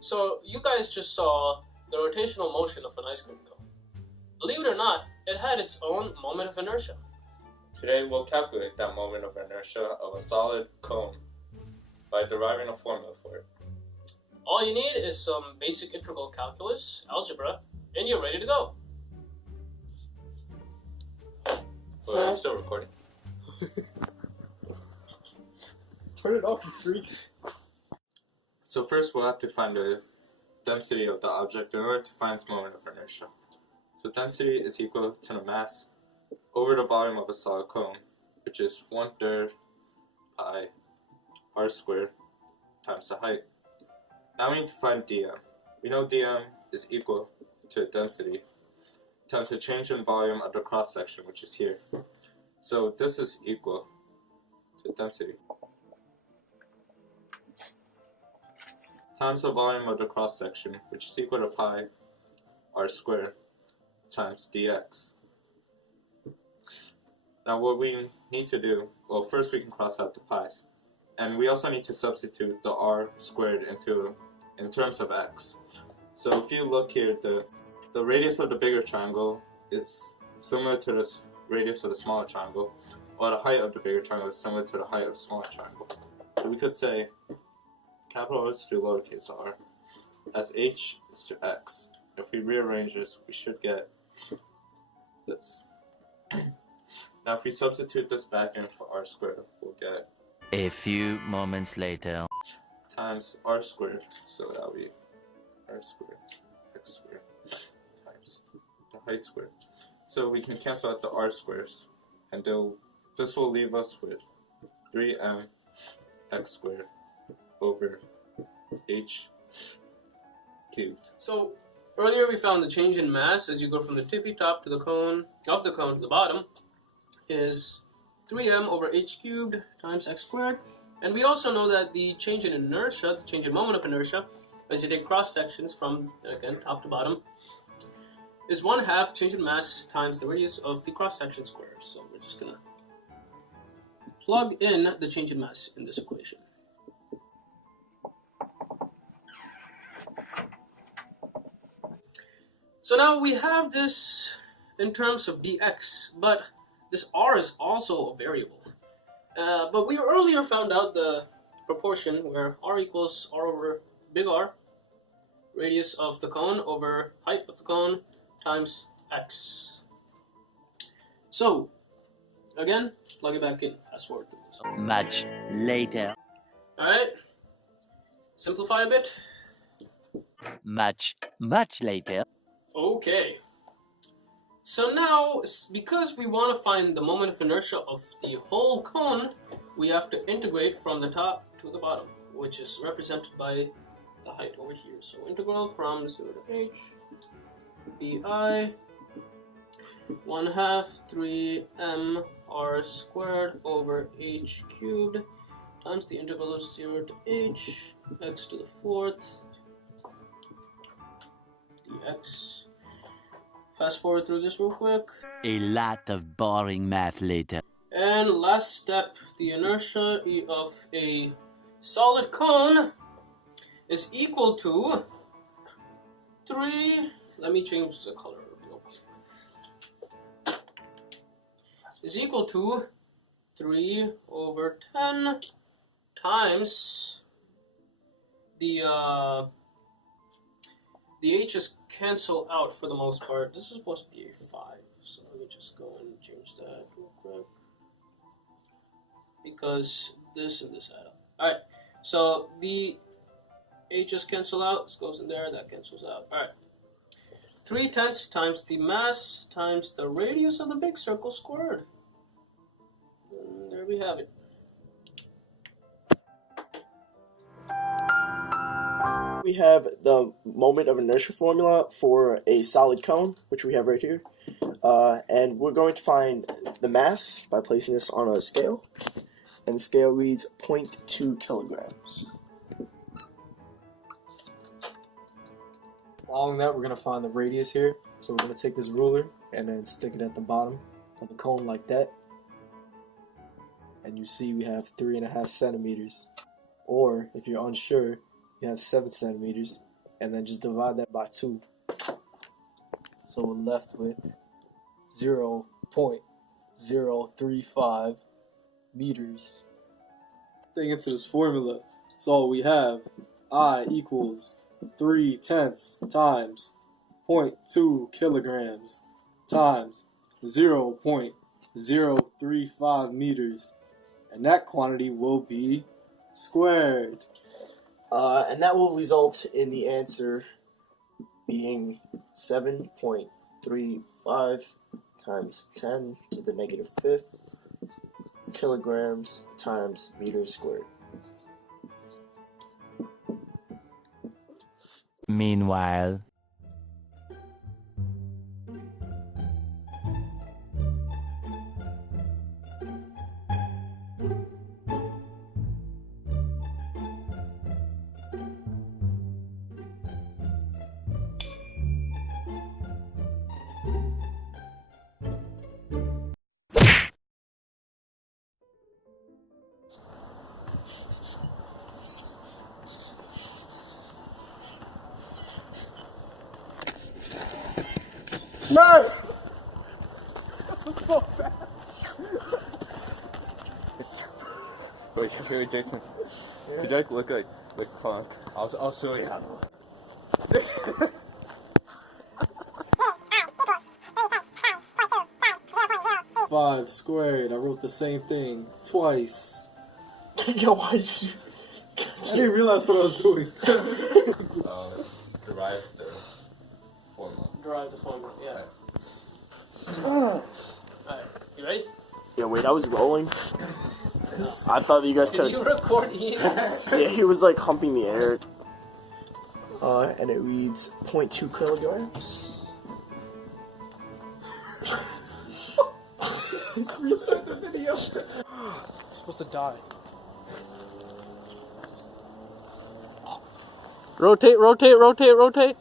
So you guys just saw the rotational motion of an ice cream cone. Believe it or not, it had its own moment of inertia. Today we'll calculate that moment of inertia of a solid cone by deriving a formula for it. All you need is some basic integral calculus, algebra, and you're ready to go. But it's still recording. Turn it off, you freak. So first we'll have to find the density of the object in order to find its moment of inertia. So density is equal to the mass over the volume of a solid cone, which is 1/3 pi r squared times the height. Now we need to find dm. We know dm is equal to density times the change in volume of the cross section, which is here. So this is equal to density times the volume of the cross section, which is equal to pi r squared times dx. Now what we need to do, well, first we can cross out the pi's, and we also need to substitute the r squared in terms of x. So if you look here, the radius of the bigger triangle is similar to the radius of the smaller triangle, while the height of the bigger triangle is similar to the height of the smaller triangle. So we could say capital R is to lowercase r as h is to x. If we rearrange this, we should get this. Now if we substitute this back in for r squared, we'll get a few moments later times r squared, so that'll be r squared x squared times the height squared. So we can cancel out the r squares, and this will leave us with 3m x squared over h cubed. So earlier we found the change in mass as you go from the tippy top to the cone, of the cone to the bottom, is 3m over h cubed times x squared. And we also know that the change in inertia, the change in moment of inertia, as you take cross sections from, again, top to bottom, is 1/2 change in mass times the radius of the cross section square. So we're just gonna plug in the change in mass in this equation. So now we have this in terms of dx, but this r is also a variable. But we earlier found out the proportion where r equals r over big R, radius of the cone over height of the cone, times x. So, again, plug it back in, fast forward through this. much later Alright, simplify a bit. much later. Okay. So now, because we want to find the moment of inertia of the whole cone, we have to integrate from the top to the bottom, which is represented by the height over here. So integral from 0 to h, bi 1/2 3m r squared over h cubed times the integral of 0 to h, x to the 4th, dx. Fast forward through this real quick. A lot of boring math later. And last step, the inertia of a solid cone is equal to 3, let me change the color real quick, is equal to 3 over 10 times the h's cancel out for the most part. This is supposed to be a 5, so let me just go and change that real quick, because this and this add up. Alright, so the h's cancel out, this goes in there, that cancels out. Alright, 3/10 times the mass times the radius of the big circle squared. And there we have it. We have the moment of inertia formula for a solid cone, which we have right here. And we're going to find the mass by placing this on a scale. And the scale reads 0.2 kilograms. Following that, we're going to find the radius here. So we're going to take this ruler and then stick it at the bottom of the cone like that. And you see we have 3.5 centimeters. Or, if you're unsure, you have 7 centimeters, and then just divide that by 2. So we're left with 0.035 meters. Thing into this formula. So we have I equals 3/10 times 0.2 kilograms times 0.035 meters, and that quantity will be squared. And that will result in the answer being 7.35 times 10 to the negative 5th kilograms times meters squared. Meanwhile, No! Wait, Jason. Did I look like Clunk? I'll show you how. 5 squared. I wrote the same thing twice. Yo, why did you... I didn't realize what I was doing. Derive the formula. Derive the formula, yeah. Alright, you ready? Yeah, wait, I was rolling. I thought that you guys Did could... you record Ian? Yeah, he was like humping the air. And it reads 0.2 kilograms. Restart the video. I'm supposed to die. Rotate, rotate, rotate, rotate.